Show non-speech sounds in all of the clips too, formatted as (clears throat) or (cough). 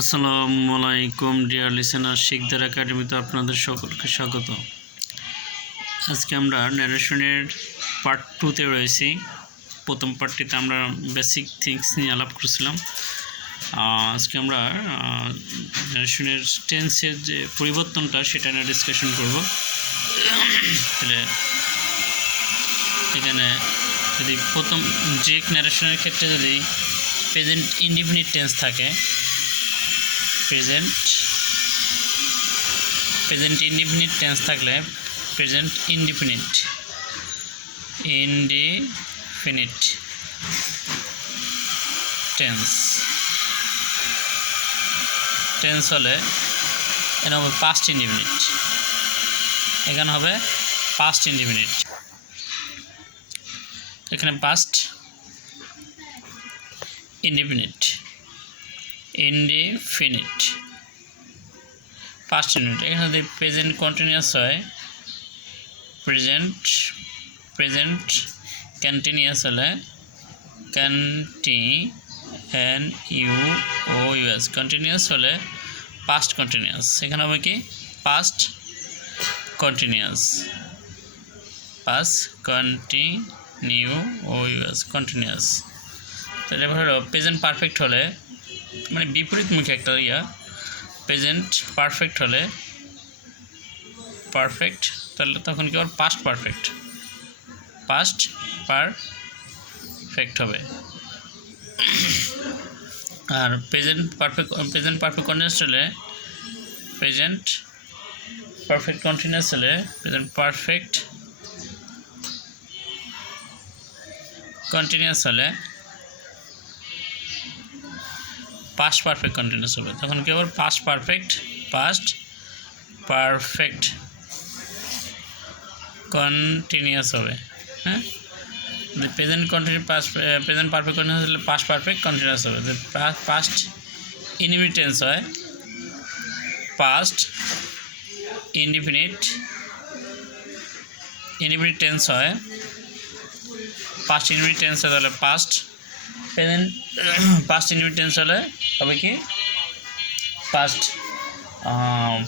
আসসালামু আলাইকুম deer listener Sikdar একাডেমিতে আপনাদের সকলকে স্বাগত। আজকে আমরা ন্যারেশনের পার্ট টুতে রয়েছি। প্রথম পার্টটিতে আমরা বেসিক থিংস নিয়ে আলাপ করেছিলাম। আজকে আমরা ন্যারেশনের টেন্সের যে পরিবর্তনটা সেটা নিয়ে ডিসকাশন করব। তাহলে এখানে যদি প্রথম যে ন্যারেশনের ক্ষেত্রে যদি প্রেজেন্ট ইনডিফিনিট টেন্স থাকে প্রেজেন্ট প্রেজেন্ট ইনডিফিনিট টেন্স থাকলে present indefinite indefinite tense tense হলে এখানে হবে পাস্ট ইনডিফিনিট এখানে হবে পাস্ট ইনডিফিনিট এখানে past indefinite indefinite past unit এখানে যদি প্রেজেন্ট কন্টিনিউয়াস হয় প্রেজেন্ট প্রেজেন্ট কন্টিনিউয়াস হলে কন্টি এন ইউ ও ইউএস কন্টিনিউয়াস হলে পাস্ট কন্টিনিউয়াস এখানে হবে কি? Past continuous past continuous continuous তাহলে হলো প্রেজেন্ট পারফেক্ট হলে মানে বিপরীতমুখী একটা ইয়া। প্রেজেন্ট পারফেক্ট হলে পারফেক্ট তাহলে তখন কি আবার পাস্ট পারফেক্ট পাস্ট পারফেক্ট হবে। আর present perfect present perfect continuous হলে প্রেজেন্ট পারফেক্ট কন্টিনিউয়াস হলে প্রেজেন্ট পারফেক্ট কন্টিনিউয়াস হলে পাস্ট পারফেক্ট কন্টিনিউস হবে। তখন কি আবার past perfect past perfect continuous হবে। হ্যাঁ? Present continue past present perfect continuous হলে পাস্ট পারফেক্ট কন্টিনিউয়াস হবে। পাস্ট ইনডিফিনিটেন্স হয়। পাস্ট ইনডিফিনিট ইনডিফিনিট টেন্স হয়। পাস্ট ইনডিফিনিট টেন্স হয় তাহলে past present past indefinite tense হলে হবে কি? Past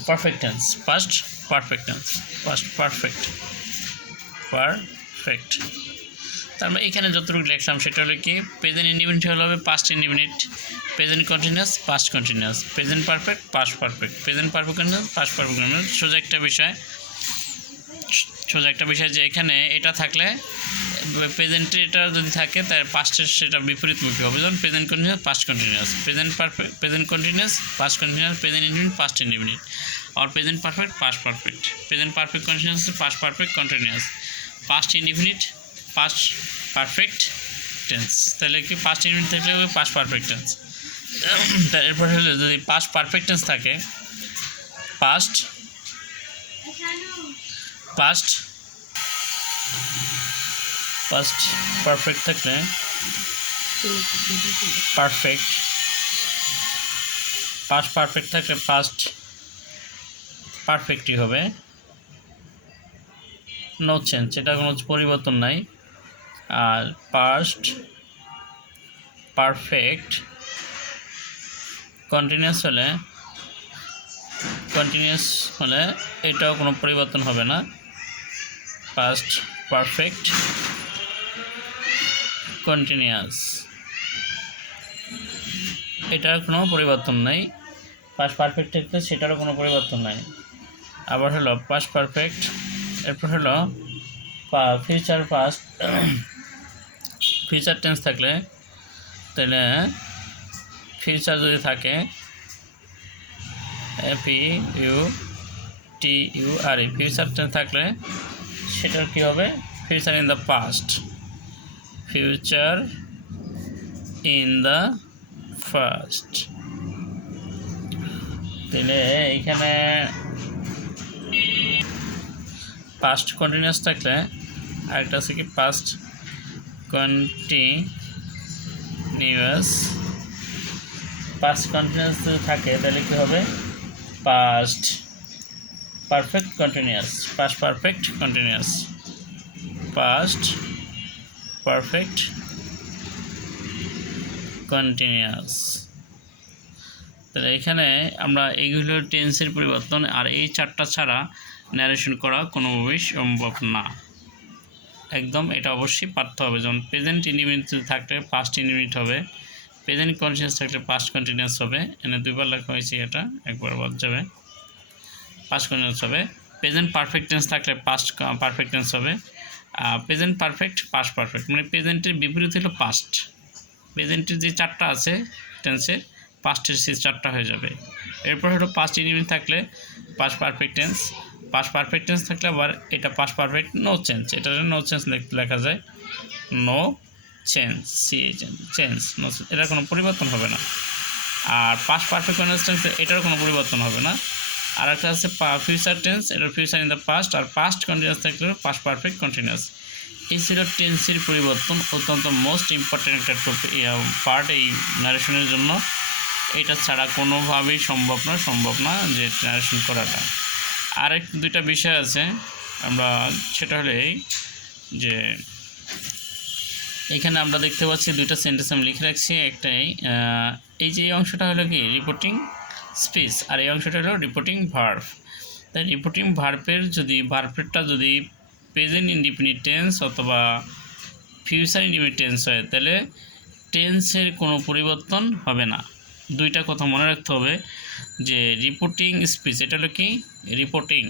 perfect tense past perfect tense past perfect perfect তার মানে এখানে যতটুকু লিখলাম সেটা হলো কি? প্রেজেন্ট ইন্ডিপেন্ডেন্ট হলে হবে past independent present continuous past continuous present perfect past perfect present perfect continuous past perfect continuous সোজা একটা বিষয়, সোজা একটা বিষয় যে এখানে এটা থাকলে প্রেজেন্টে এটা যদি থাকে, তার পাস্টের সেটা বিপরীতমুখী হবে। যেমন present continuous past continuous present perfect present continuous past continuous present independent past independent আর present perfect past perfect present perfect continuous past perfect continuous past indefinite past perfect tense তাহলে কি পাস্ট ইনডিফিনিট থাকলে হবে? Past perfect tense এরপর হলে, যদি past perfect tense থাকে past past past perfect থাকলে perfect past perfect থাকলে পাস্ট পারফেক্টই হবে। নো চেঞ্জ এটা কোনো পরিবর্তন নাই। আর পাস্ট পারফেক্ট কন্টিনিউয়াস হলে কন্টিনিউয়াস হলে এটাও কোনো পরিবর্তন হবে না। পাস্ট পারফেক্ট কন্টিনিউয়াস এটার কোনো পরিবর্তন নাই। পাস্ট পারফেক্ট থাকলে সেটারও কোনো পরিবর্তন নাই। আবার হলো পাস্ট পারফেক্ট এরপর হলো ফিউচার পাস্ট ফিউচার টেন্স থাকলে, তাহলে ফিউচার যদি থাকে P U T U R E future tense থাকলে সেটার কী হবে? Future in the past future in the first তাহলে এইখানে পাস্ট কন্টিনিউয়াস থাকলে আরেকটা আছে কি পাস্ট কন্টিনিউয়াস পাস্ট কন্টিনিউয়াস থাকে তাহলে কী হবে? Past perfect continuous past perfect continuous past perfect continuous তাহলে এখানে আমরা এইগুলো টেন্সের পরিবর্তন আর এই চারটা ছাড়া ন্যারেশন করা কোনোভাবেই সম্ভব না। একদম এটা অবশ্যই পারতে হবে। যেমন প্রেজেন্ট ইন্ডিমিনিট থাকলে পাস্ট ইন্ডিমিনিট হবে প্রেজেন্ট কন্টিনিউয়াস থাকলে পাস্ট কন্টিনিউয়াস হবে। এনে দুইবার লেখা হয়েছে এটা, একবার বাদ যাবে। পাস্ট কন্টিনিউয়াস হবে প্রেজেন্ট পারফেক্ট টেন্স থাকলে পাস্ট পারফেক্ট টেন্স হবে। প্রেজেন্ট পারফেক্ট পাস্ট পারফেক্ট মানে প্রেজেন্টের বিপরীত হলো পাস্ট প্রেজেন্টের যে চারটা আছে টেন্সের পাস্টের সেই চারটা হয়ে যাবে। এরপর হলো পাস্ট ইন্ডিমিনিট থাকলে past perfect tense past perfect tense থাকলে আবার এটা পাস্ট পারফেক্ট নো চেঞ্জ এটা নো চেঞ্জ লেখা যায়। No change see change no এটার কোনো পরিবর্তন হবে না। আর পাস্ট পারফেক্ট টেন্স এটার কোনো পরিবর্তন হবে না। আর একটা আছে ফিউচার টেন্স এটার ফিউচার ইন দ্য পাস্ট আর পাস্ট কন্টিনিউয়াস থাকলে পাস্ট পারফেক্ট কন্টিনিউয়াস এই ছিল টেন্সের পরিবর্তন, অত্যন্ত মোস্ট ইম্পর্টেন্ট একটা পার্ট এই ন্যারেশনের জন্য। এটা ছাড়া কোনোভাবেই সম্ভব না সম্ভব না যে ন্যারেশন করাটা। আরেক দুইটা বিষয় আছে, আমরা সেটা হলো এই যে এখানে আমরা দেখতে পাচ্ছি দুইটা সেন্টেন্স আমি লিখে রাখছি একটাই এই যে অংশটা হলো কি রিপোর্টিং স্পিচ, আর এই অংশটা হলো রিপোর্টিং ভার্ভ তাই রিপোর্টিং ভার্ভের যদি ভার্ভেরটা যদি প্রেজেন্ট ইন্ডিপেন্ডেন্ট টেন্স অথবা ফিউচার ইন্ডিপেন্ডেন্ট টেন্স হয়, তাহলে টেন্সের কোনো পরিবর্তন হবে না। দুইটা কথা মনে রাখতে হবে যে রিপোর্টিং স্পিচ এটা হলো কি? রিপোর্টিং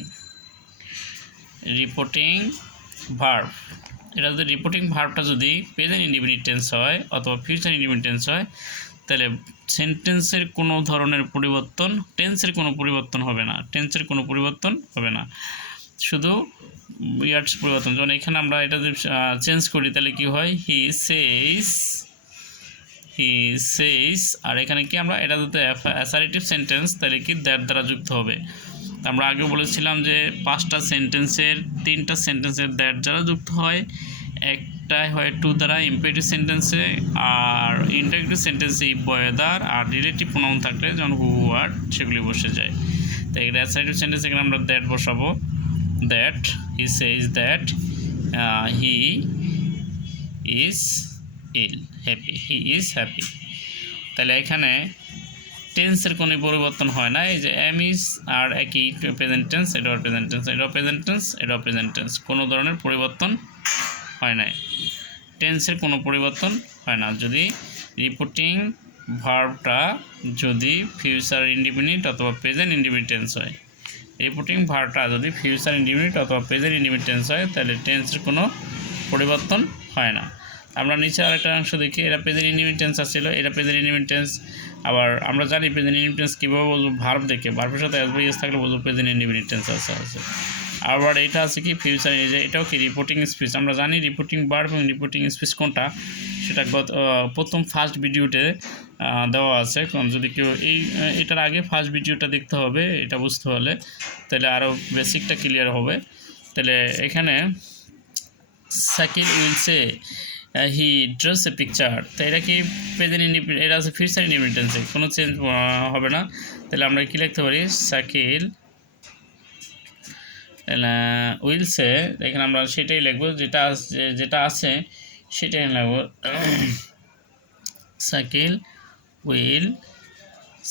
রিপোর্টিং ভার্ভ এটা যদি রিপোর্টিং ভার্ভটা যদি প্রেজেন্ট ইন্ডিপেন্ডেন্ট টেন্স হয় অথবা ফিউচার ইন্ডিপেন্ডেন্ট টেন্স হয় তাহলে সেন্টেন্সের কোনো ধরনের পরিবর্তন টেন্সের কোনো পরিবর্তন হবে না টেন্সের কোনো পরিবর্তন হবে না। শুধু ইয়ার্ডস পরিবর্তন, যেমন এখানে আমরা এটা যদি চেঞ্জ করি, তাহলে কি হয়? হি সেস হি সেস আর এখানে কি আমরা, এটা যদি অ্যাসারেটিভ সেন্টেন্স তাহলে কি দ্যাট দ্বারা যুক্ত হবে? আমরা আগে বলেছিলাম যে পাঁচটা সেন্টেন্সের তিনটা সেন্টেন্সের দ্যাট দ্বারা যুক্ত হয়। একটা হয় টু দ্বারা ইম্পেটিভ সেন্টেন্সে আর ইন্টারেক্টিভ সেন্টেন্সে বয়েদার আর রিলেটিভ প্রোনাউন থাকলে যেমন হু আর সেগুলি বসে যায়। তাই এটা অ্যাসারেটিভ সেন্টেন্স এখানে আমরা দ্যাট বসাবো। That he says that he is ill happy he is happy তাহলে এখানে টেন্সের কোনো পরিবর্তন হয় না। এই যে এম ইজ আর একই প্রেজেন্ট টেন্স এটাও প্রেজেন্ট টেন্স এটাও প্রেজেন্ট টেন্স এটাও প্রেজেন্ট টেন্স কোনো ধরনের পরিবর্তন হয় নাই। টেন্সের কোনো পরিবর্তন হয় না। যদি রিপোর্টিং ভার্বটা যদি ফিউচার ইন্ডিপেন্ডেন্ট অথবা প্রেজেন্ট ইন্ডিপেন্ডেন্ট টেন্স হয়। রিপোর্টিং ভার্বটা যদি ফিউচার ইন্ডিপেন্ডেন্ট অথবা প্রেজেন্ট ইন্ডিপেন্ডেন্ট টেন্স হয়, তাহলে টেন্সের কোনো পরিবর্তন হয় না। আমরা নিচে আরেকটা অংশ দেখি, এটা প্রেজেন্ট ইন্ডিপেন্ডেন্ট টেন্স আসছিল, এটা প্রেজেন্ট ইন্ডিপেন্ডেন্ট টেন্স আবার আমরা জানি প্রেজেন্ট ইন্ডিপেন্ডেন্ট টেন্স কীভাবে বলব ভার্ব দেখে। ভার্বের সাথে অ্যাজ থাকলে বলব প্রেজেন্ট ইন্ডিপেন্ডেন্ট টেন্স আছে আছে আবার এটা আছে কি? ফিউচার যে এটাও কি? রিপোর্টিং স্পিচ আমরা জানি রিপোর্টিং ভার্ব এবং রিপোর্টিং স্পিচ কোনটা? সেটা গত প্রথম ফার্স্ট ভিডিওতে দেওয়া আছে। যদি কেউ এই এটার আগে ফার্স্ট ভিডিওটা দেখতে হবে, এটা বুঝতে হলে, তাহলে আরও বেসিকটা ক্লিয়ার হবে। তাহলে এখানে সাকিব উইলসে হি ড্রেস এ পিকচার তো এটা কি প্রেজেন্ট এটা আছে ফিউচার ইন্ডিপেন্ডেন্সে কোনো চেঞ্জ হবে না। তাহলে আমরা কী লিখতে পারি? সাকিল উইলসে এখানে আমরা সেটাই লিখব, যেটা যেটা আছে সেটাই লিখব। (clears throat) সাকিল উইল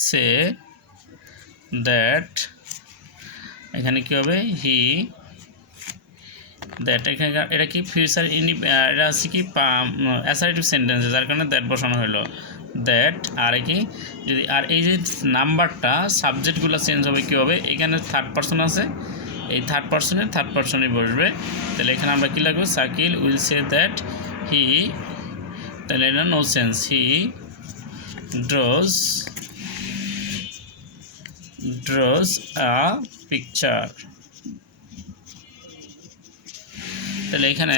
সে দ্যাট, এখানে কি হবে? হি দ্যাট, এখানে এটা কি ফিউচার ইন্ডি এটা আছে কি অ্যাসারেটিভ সেন্টেন্স, যার কারণে দ্যাট বসানো হলো দ্যাট, আর কি, যদি, আর এই যে নাম্বারটা, সাবজেক্টগুলো চেঞ্জ হবে কী হবে এখানে থার্ড পার্সন আছে এই থার্ড পার্সনে থার্ড পার্সনে বসবে। তাহলে এখানে আমরা কী লাগবে? Shakil will say that he তাহলে এটা no sense he draws draws a picture তাহলে এখানে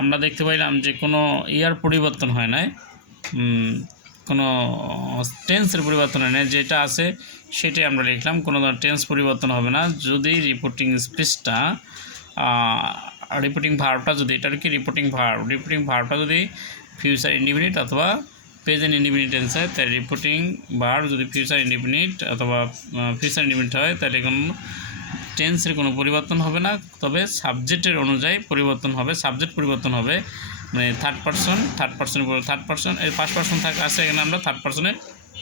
আমরা দেখতে পাইলাম যে কোনো ইয়ার পরিবর্তন হয় নাই। কোনো টেন্সের পরিবর্তন হয় না। যেটা আছে সেটাই আমরা লিখলাম, কোনো ধরনের টেন্স পরিবর্তন হবে না। যদি রিপোর্টিং স্পেসটা রিপোর্টিং ভার্বটা যদি এটার কি রিপোর্টিং ভার্ব রিপোর্টিং ভার্বটা যদি ফিউচার ইন্ডিপেন্ডেন্ট অথবা প্রেজেন্ট ইন্ডিপেন্ডেন্ট টেন্স হয় তাই রিপোর্টিং ভার্ব যদি ফিউচার ইন্ডিপেন্ডেন্ট অথবা ফিউচার ইন্ডিপেন্ডেন্ট হয়, তাহলে কোনো টেন্সের কোনো পরিবর্তন হবে না। তবে সাবজেক্টের অনুযায়ী পরিবর্তন হবে সাবজেক্ট পরিবর্তন হবে। মানে থার্ড পার্সন থার্ড পার্সনের থার্ড পার্সন এর ফার্স্ট পার্সন থাকে আছে এখানে আমরা থার্ড পার্সনে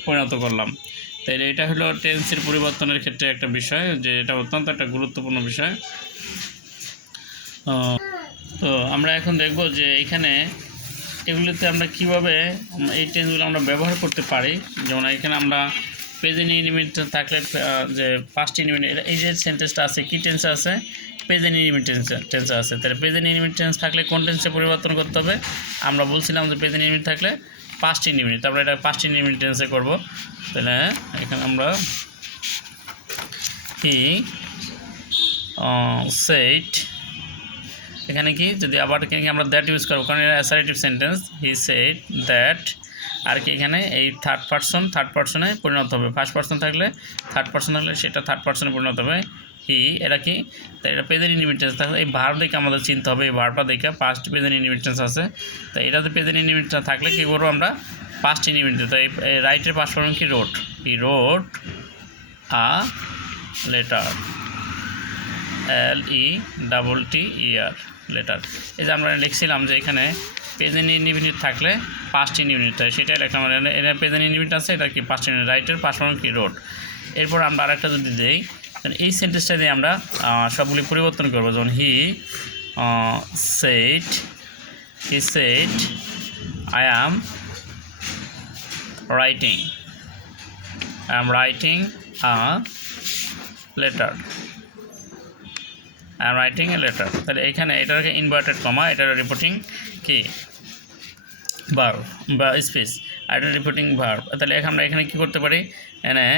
পরিণত করলাম। তাহলে এটা হলো টেন্সের পরিবর্তনের ক্ষেত্রে একটা বিষয়, যে এটা অত্যন্ত একটা গুরুত্বপূর্ণ বিষয়। তো আমরা এখন দেখব যে এখানে এগুলিতে আমরা কীভাবে এই টেন্সগুলো আমরা ব্যবহার করতে পারি। যেমন এখানে আমরা প্রেজেন্ট ইনিমিট থাকলে যে ফার্স্ট ইনিমিট এই যে সেন্টেন্সটা আছে, কি টেন্স আছে? প্রেজেন্ট ইনিমিট টেন্স আছে। তাহলে প্রেজেন্ট ইনিমিট টেন্স থাকলে কোন টেন্সে পরিবর্তন করতে হবে? আমরা বলছিলাম যে প্রেজেন্ট ইনিমিট থাকলে পাঁচটি ইনিমিট তারপরে এটা পাঁচটি ইনিমিট টেন্সে করব। তাহলে এখানে আমরা হি সেট এখানে কি, যদি আবার কি আমরা দ্যাট ইউজ করব, কারণ এটা assertive sentence he said that আর কি এখানে এই থার্ড পার্সন থার্ড পার্সনে পরিণত হবে। ফার্স্ট পার্সন থাকলে থার্ড পার্সন থাকলে সেটা থার্ড পার্সনে পরিণত হবে। হি, এটা কি? তো এটা প্রেজেন্ট ইনিমিটেন্স থাকলে এই ভার্ব দেখে আমাদের চিনতে হবে, এই ভার্বটা দেখে পাস্ট প্রেজেন্ট ইনিমিটেন্স আছে। তো এটাতে প্রেজেন্ট ইনিমিটেন্স থাকলে কী করব আমরা? পাস্ট ইনিমিটেন্স তো এই রাইটের পাশ করবেন কি? Wrote he wrote a letter L E double T E R letter এই যে আমরা লিখছিলাম যে এখানে প্রেজেন্ট ইউনিট থাকলে পাঁচটি ইউনিট হয় সেটাই লিখলাম এটা প্রেজেন্ট ইউনিট আছে, এটা কি? ইউনিট রাইটের পাশাপাশি কি? রোড এরপর আমরা আরেকটা যদি দিই এই সেন্টেন্সটা দিয়ে আমরা সবগুলি পরিবর্তন করব। যেমন he said he said I am writing I am writing a letter I am writing a letter তাহলে এখানে এটাকে ইনভার্টেড কমা এটার রিপোর্টিং কি? ভার্ব বা স্পেস আর রিপোর্টিং ভার্ব তাহলে আমরা এখানে কী করতে পারি? এনে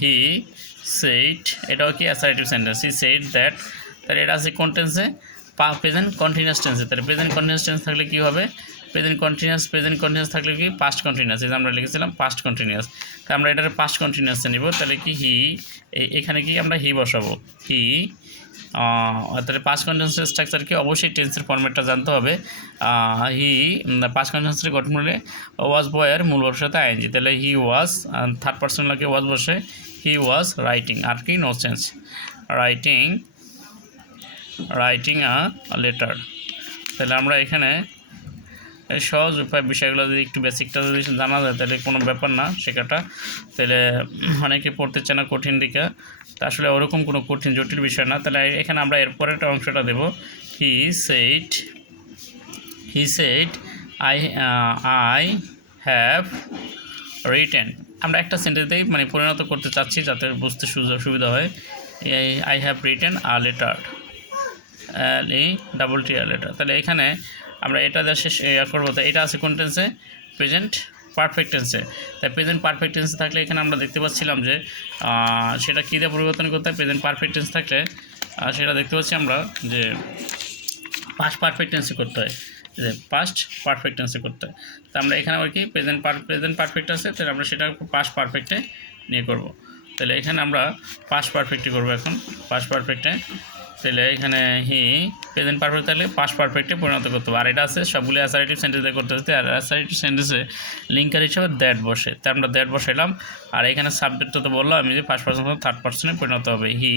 হি সেইট এটাও কি অ্যাসারেটিভ সেন্টেন্স হি সেইট দ্যাট তাহলে এটা আছে কোন টেন্সে প্রেজেন্ট কন্টিনিউয়াস টেন্সে তাহলে প্রেজেন্ট কন্টিনিউয়াস টেন্স থাকলে কী হবে? প্রেজেন্ট কন্টিনিউয়াস প্রেজেন্ট কন্টিনিউয়াস থাকলে কি? পাস্ট কন্টিনিউয়াস এই যে আমরা লিখেছিলাম পাস্ট কন্টিনিউয়াস তা আমরা এটার পাস্ট কন্টিনিউয়াসে নিব। তাহলে কি হি এখানে কি আমরা হি বসাবো? হি তাহলে পাঁচ কন্টেন্সের স্ট্রাকচারকে অবশ্যই টেন্সের ফর্মেটটা জানতে হবে। হি পাঁচ কন্টেন্সের গঠন হলে ওয়াজ বয়ের মূল বর্ষের সাথে আইনজি তাহলে হি ওয়াজ থার্ড পার্সন লাগে ওয়াজ বসে। হি ওয়াজ রাইটিং আর কি? No change writing writing a letter তাহলে আমরা এখানে সহজ উপায় বিষয়গুলো যদি একটু বেসিকটা যদি জানা যায়, তাহলে কোনো ব্যাপার না, শেখাটা। তাহলে অনেকে পড়তে চায় না কঠিন দিকে। তা আসলে ওরকম কোনো কঠিন, জটিল বিষয় না। তাহলে এখানে আমরা এর পরের অংশটা দেব। হি said he said I I have written আমরা একটা সেন্টেন্সেই মানে পরিণত করতে চাচ্ছি যাতে বুঝতে সুবিধা হয়। I have written a letter L E double T R letter তাহলে এখানে আমরা এটা শেষ করব। তো এটা আছে কোন টেন্সে প্রেজেন্ট পারফেক্ট টেন্সে তাই প্রেজেন্ট পারফেক্ট টেন্সে থাকলে এখানে আমরা দেখতে পাচ্ছিলাম যে সেটা কী দিয়ে পরিবর্তন করতে হয়? প্রেজেন্ট পারফেক্ট টেন্স থাকলে সেটা দেখতে পাচ্ছি আমরা যে পাস্ট পারফেক্ট টেন্সে করতে হয়। যে পাস্ট পারফেক্ট টেন্সে করতে হয়। তো আমরা এখানে আবার কি? প্রেজেন্ট পার প্রেজেন্ট পারফেক্ট আছে, তাহলে আমরা সেটা পাস্ট পারফেক্টে নিয়ে করব। তাহলে এখানে আমরা পাস্ট পারফেক্টে করব এখন। পাস্ট পারফেক্টে তাহলে এখানে হি প্রেজেন্ট পারফেক্ট থাকলে পাস্ট পারফেক্টে পরিণত করতে হবে। আর এটা আছে, সবগুলি অ্যাসারেটিভ সেন্টেন্সে করতে হচ্ছে আর অ্যাসারেটিভ সেন্টেন্সে লিঙ্কার হিসেবে দ্যাট বসে। তাই আমরা দ্যাট বসাইলাম। আর এখানে সাবজেক্টটা তো বললাম আমি যে ফার্স্ট পার্সন থার্ড পার্সনে পরিণত হবে। হি,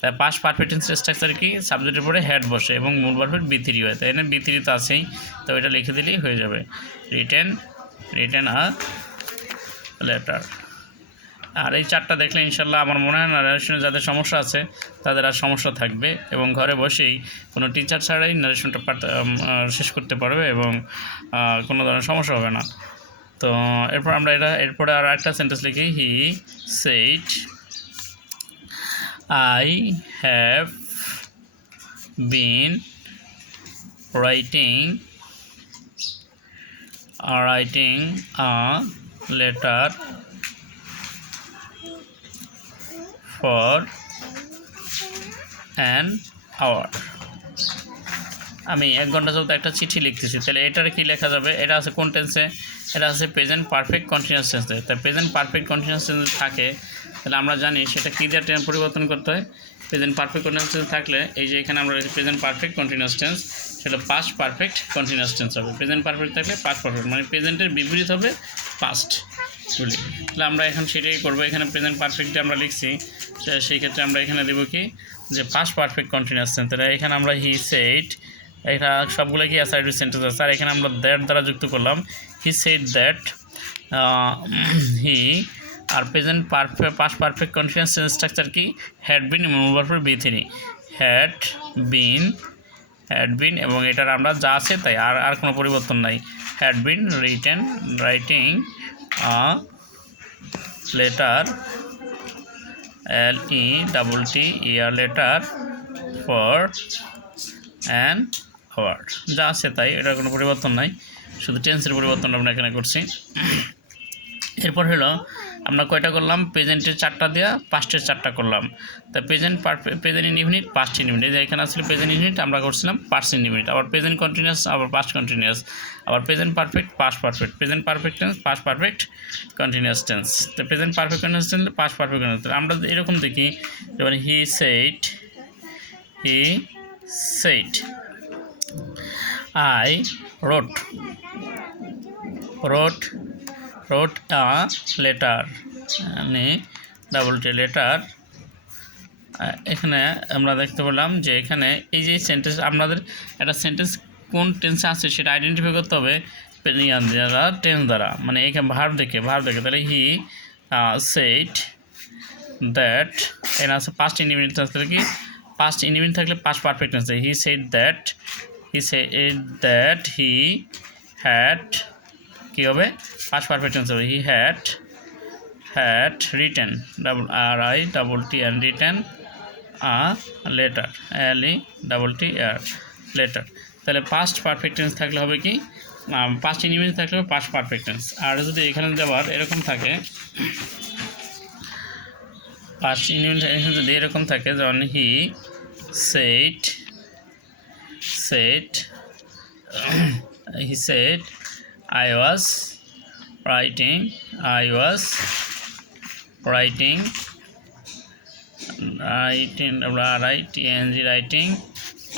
তাই পাস্ট পারফেক্ট স্ট্রাকচার কি? সাবজেক্টের পরে হেড বসে এবং মূল পারফেক্ট বি থ্রি হয়। তাই এখানে বি থ্রি তো আছেই। তো এটা লিখে দিলেই হয়ে যাবে। রিটেন রিটেন আ লেটার আর এই চারটা দেখলে ইনশাল্লাহ আমার মনে হয় না নারেশনে যাদের সমস্যা আছে, তাদের আর সমস্যা থাকবে। এবং ঘরে বসেই কোনো টিচার ছাড়াই নারেশনটা শেষ করতে পারবে এবং কোনো ধরনের সমস্যা হবে না। তো, এরপর আমরা এটা, এরপরে আর একটা সেন্টেন্স লিখি। He said I have been writing writing a letter for an hour আমি এক ঘণ্টা যাবত একটা চিঠি লিখতেছি। তাহলে এটার কি লেখা যাবে? এটা আছে কোন টেন্সে এটা আছে প্রেজেন্ট পারফেক্ট কন্টিনিউয়াস টেন্সে তাই প্রেজেন্ট পারফেক্ট কন্টিনিউয়াস টেন্সে থাকে, তাহলে আমরা জানি সেটা কী দিয়ে পরিবর্তন করতে হয়? প্রেজেন্ট পারফেক্ট কন্টিনিউয়াস টেন্স থাকলে, এই যে এখানে আমরা প্রেজেন্ট পারফেক্ট কন্টিনিউস টেন্স সেটা পাস্ট পারফেক্ট কন্টিনিউয়াস টেন্স হবে। প্রেজেন্ট পারফেক্ট থাকলে পাস্ট পারফেক্ট মানে প্রেজেন্টের বিপরীত হবে পাস্ট বলি তাহলে আমরা এখন সেটাই করব। এখানে প্রেজেন্ট পারফেক্টে আমরা লিখছি সেই ক্ষেত্রে আমরা এখানে দেবো কি? যে পাস্ট পারফেক্ট কন্টিনিউয়াস টেন্স তাহলে এখানে আমরা হি সেট এটা সবগুলো কি অ্যাসাইড সেন্টেন্স আছে আর এখানে আমরা দ্যাট দ্বারা যুক্ত করলাম। He said that he R present perfect past perfect continuous tense structure কি? হ্যাড বিন এবং over B three had been had been এবং এটার আমরা যা আছে তাই, আর আর কোনো পরিবর্তন নাই। Had been written writing a letter L E double T E R letter for an hour যা আছে তাই, এটার কোনো পরিবর্তন নাই। শুধু টেন্সের পরিবর্তন আমরা এখানে করছি। এরপর হলো আমরা কয়টা করলাম? প্রেজেন্টের চারটা দেওয়া পাস্টের চারটা করলাম। তা present present indefinite past indefinite যে এখানে আসলে প্রেজেন্ট ইউনিট আমরা করছিলাম পাস্ট ইনডিফিনিট আবার প্রেজেন্ট কন্টিনিউয়াস আবার পাস্ট কন্টিনিউয়াস আবার present perfect past perfect present perfect tense past perfect continuous tense তো present perfect continuous tense past perfect continuous আমরা এরকম দেখি, যেমন he said he said I wrote wrote wrote a letter মানে double T letter. এখানে আমরা দেখতে পেলাম যে এখানে এই যে সেন্টেন্স আপনাদের একটা সেন্টেন্স কোন টেন্সে আছে সেটা আইডেন্টিফাই করতে হবে দ্বারা টেন্স দ্বারা মানে এখানে ভার দেখে ভার দেখে। তাহলে হি সেট দ্যাট এখানে আছে পাস্ট ইন্ডিপেন্ডেন্ট থাকলে কি? পাস্ট ইন্ডিপেন্ডেন্ট থাকলে past perfect tense he said that he said that he had কী হবে? পাস্ট পারফেক্ট টেন্স হবে he had had written double R I double T and written a letter L E double T R letter তাহলে past perfect tense থাকলে হবে কি? Past ইনিমিজ থাকলে হবে past perfect tense আর যদি এখানে যাবার এরকম থাকে পাস্ট ইনিমিজ যদি এরকম থাকে যেমন he said said he said I was writing I was writing writing writing writing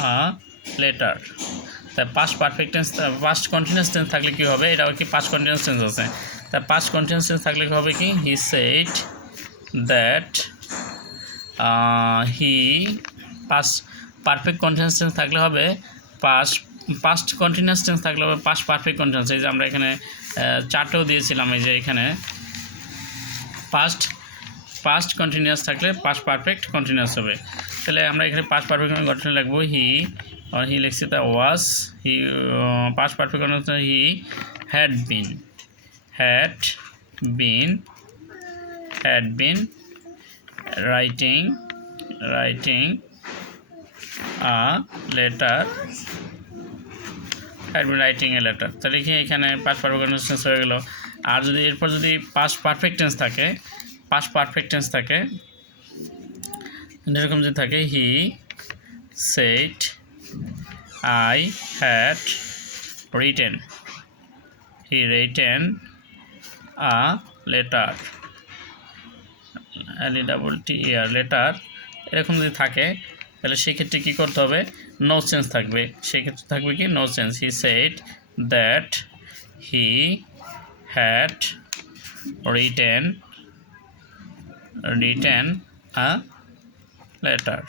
a letter তা past perfect tense past continuous tense থাকলে কি হবে? এটা কি পাস্ট কন্টিনিউয়াস টেন্স আছে? তা পাস্ট কন্টিনিউয়াস টেন্স থাকলে কি হবে কি? He said that he past perfect continuous tense থাকলে হবে পাস্ট পাস্ট কন্টিনিউয়াস টেন্স থাকলে পাস্ট পারফেক্ট কন্টিনিউয়াস এই যে আমরা এখানে চারটেও দিয়েছিলাম এই যে এখানে। পাস্ট পাস্ট কন্টিনিউয়াস থাকলে পাস্ট পারফেক্ট কন্টিনিউয়াস হবে। তাহলে আমরা এখানে পাস্ট পারফেক্ট কন্টিনিউ লিখব হি হি লিখছি তা was he past perfect continuous he had been had been had been writing writing a letter been writing a letter তাহলে কি এখানে পাস্ট পারফেক্ট টেন্স হয়ে গেল। আর যদি এরপর যদি পাস্ট পারফেক্ট টেন্স থাকে পাস্ট পারফেক্ট টেন্স থাকে, এরকম যদি থাকে he said I had written he written a letter L double T E R letter এরকম যদি থাকে, তাহলে সেক্ষেত্রে কী করতে হবে? নো চেঞ্জ থাকবে। সেক্ষেত্রে থাকবে কি? No change he said that he had written written a letter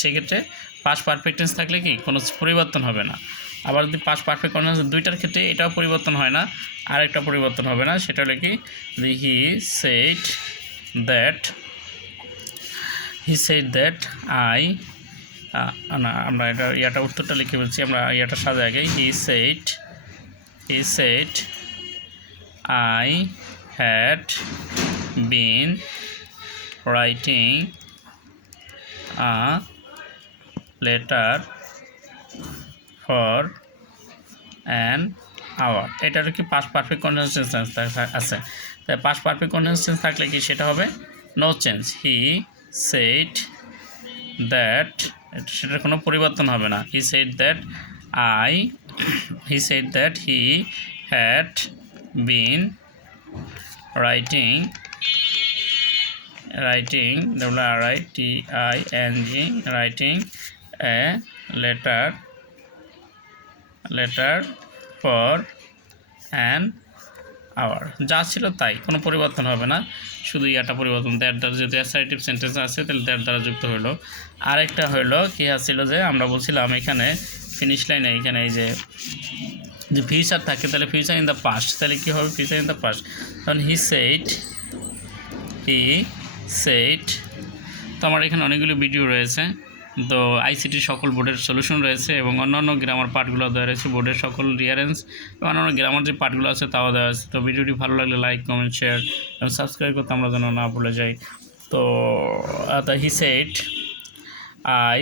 সেক্ষেত্রে পাস পারফেক্টেন্স থাকলে কি? কোনো পরিবর্তন হবে না। আবার যদি পাস পারফেক্ট দুইটার ক্ষেত্রে এটাও পরিবর্তন হয় না, আরেকটা পরিবর্তন হবে না। সেটা হলো কি? He said that he said that I না, আমরা এটা ইয়াটা উত্তরটা লিখে বলছি আমরা ইয়াটা সাজা আগে। He said he said I had been writing a letter for an hour এটার কি পাস পারফেক্ট কন্টেন্স আছে? তাই পাস পারফেক্ট কন্টেন্স থাকলে কি সেটা হবে? No change he said that সেটার কোনো পরিবর্তন হবে না। He said that I he said that he had been writing writing R I T I N G writing a letter letter for an hour যা ছিল তাই, কোনো পরিবর্তন হবে না। শুধু ইয়াটা পরিবর্তন। দ্যাট দ্বারা যেহেতু অ্যাসাইটিভ সেন্টেন্স আছে তাহলে দ্যাট দ্বারা যুক্ত হলো। আরেকটা হলো কী আসছিল যে, আমরা বলছিলাম এখানে ফিনিশ লাইনে এখানে এই যে যে ফিউচার থাকে, তাহলে ফিউচার ইন দ্য পাস্ট তাহলে কী হবে? ফিউচার ইন দ্য পাস্ট কারণ হি সেট হি সেট তো আমার এখানে অনেকগুলো ভিডিও রয়েছে, তো আইসিটির সকল বোর্ডের সলিউশন রয়েছে এবং অন্যান্য গ্রামার পার্টগুলো দেওয়া রয়েছে বোর্ডের সকল রিয়ারেন্স এবং অন্যান্য গ্রামার যে পার্টগুলো আছে তাও দেওয়া আছে তো ভিডিওটি ভালো লাগলে লাইক কমেন্ট শেয়ার এবং সাবস্ক্রাইব করতে আমরা যেন না ভুলে যাই। তো the he said I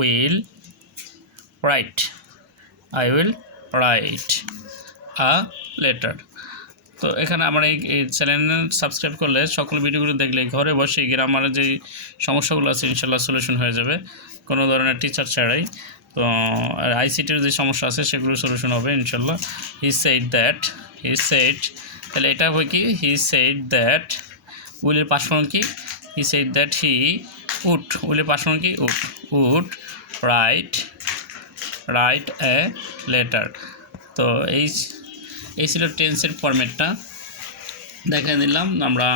will write I will write a letter তো এখানে আমার এই চ্যানেল সাবস্ক্রাইব করলে সকল ভিডিওগুলো দেখলে ঘরে বসে গ্রামারের যে সমস্যাগুলো আছে, ইনশাল্লাহ সলিউশন হয়ে যাবে। কোনো ধরনের টিচার ছাড়াই। তো, আর আইসিটির যে সমস্যা আছে, সেগুলো সলিউশন হবে, ইনশাল্লাহ। He said that he said তাহলে এটা হবে কি? হি সেইড দ্যাট উইলের পাশফলন কি? He said that he would উইলের পাশফলন কি? Would would write write a letter. তো এই এই ছিল টেন্সের ফরম্যাটটা। দেখা নিলাম আমরা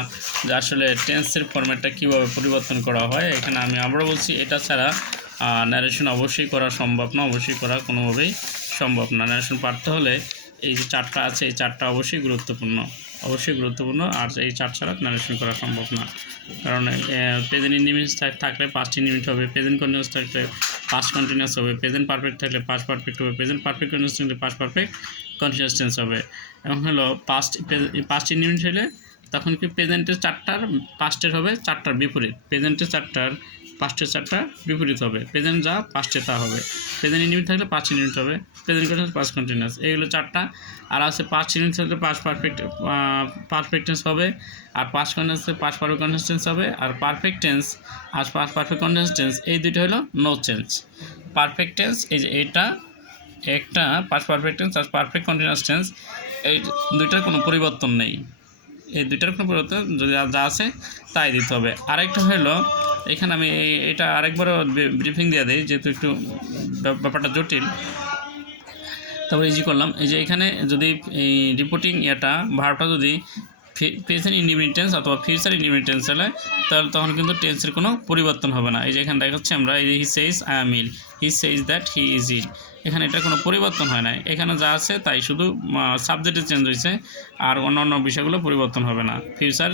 যে আসলে টেন্সের ফরম্যাটটা কীভাবে পরিবর্তন করা হয়। এখানে আমি আবারও বলছি, এটা ছাড়া ন্যারেশন অবশ্যই করা সম্ভব না, অবশ্যই করা কোনোভাবেই সম্ভব না। ন্যারেশন পারতে হলে এই যে চারটা আছে, এই চারটা অবশ্যই গুরুত্বপূর্ণ। অবশ্যই গুরুত্বপূর্ণ। আর এই চার ছাড়া ন্যারেশন করা সম্ভব না। কারণ প্রেজেন্ট ইন্ডিমিউস থাকলে পাঁচটি ইউনিট হবে প্রেজেন্ট কন্টিনিউস থাকলে পাঁচ কন্টিনিউস হবে প্রেজেন্ট পারফেক্ট থাকলে পাঁচ পারফেক্ট হবে প্রেজেন্ট পারফেক্ট কন্টিনিউস থাকলে পাঁচ পারফেক্ট কন্টিনিউস টেন্স হবে। এবং হলো পাস্ট পাঁচটি ইউনিট হলে তখন কি প্রেজেন্টের চারটার পাস্টের হবে, চারটার বিপরীত। প্রেজেন্টের চারটার পাস্টের চারটা বিপরীত হবে। প্রেজেন্ট যা পাস্টে তা হবে। প্রেজেন্ট ইউনিট থাকলে পাঁচ ইউনিট হবে। প্রেজেন্ট কন্টিনিউস পাঁচ কন্টিনিউস এইগুলো চারটা। আর আছে পাঁচ ইউনিট থাকলে পাঁচ পারফেক্ট পারফেক্ট টেন্স হবে। আর পাঁচ কন্টিনিউস পাঁচ পারফেক্ট কন্টিনিউস টেন্স হবে। আর পারফেক্ট টেন্স আর পাঁচ পারফেক্ট কন্টিনিউস টেন্স এই দুইটা হলো নো চেঞ্জ পারফেক্ট টেন্স এই যে এটা একটা, পাঁচ পারফেক্ট টেন্স আর পারফেক্ট কন্টিনিউয়াস টেন্স এই দুইটার কোনো পরিবর্তন নেই। এই দুইটার কোনো পরিবর্তন যদি যা আছে, তাই দিতে হবে। আরেকটা হলো, এখানে আমি এটা আরেকবারও ব্রিফিং দিয়ে দিই, যেহেতু একটু ব্যাপ- ব্যাপারটা জটিল। তারপরে ইজি করলাম। এই যে এখানে যদি এই রিপোর্টিং এটা ভাড়াটা যদি প্রেজেন্ট ইন্ডিপেন্ডেন্স অথবা ফিউচার ইন্ডিপেন্ডেন্স হলে তাহলে তখন কিন্তু টেন্সের কোনো পরিবর্তন হবে না। এই যে এখানে দেখাচ্ছি আমরা, এই he says I am ill he says that he is ill এখানে এটা কোনো পরিবর্তন হয় না এখানে যা আছে তাই শুধু সাবজেক্টে চেঞ্জ হয়েছে, আর অন্য অন্য বিষয়গুলো পরিবর্তন হবে না। ফিউচার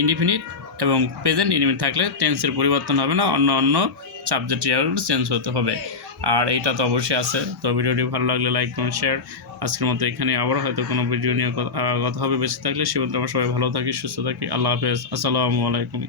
ইন্ডিফিনিট এবং প্রেজেন্ট ইন্ডিফিনিট থাকলে টেন্সের পরিবর্তন হবে না, অন্য অন্য সাবজেক্ট চেঞ্জ হতে হবে। আর এইটা তো অবশ্যই আছে। তো ভিডিওটি ভালো লাগলে লাইক কমেন্ট শেয়ার আজকের মতো এখানে আবার হয়তো কোনো ভিডিও নিয়ে কথা হবে, বেঁচে থাকলে। সে পর্যন্ত আমরা সবাই ভালো থাকি, সুস্থ থাকি। আল্লাহ হাফেজ। আসসালামু আলাইকুম।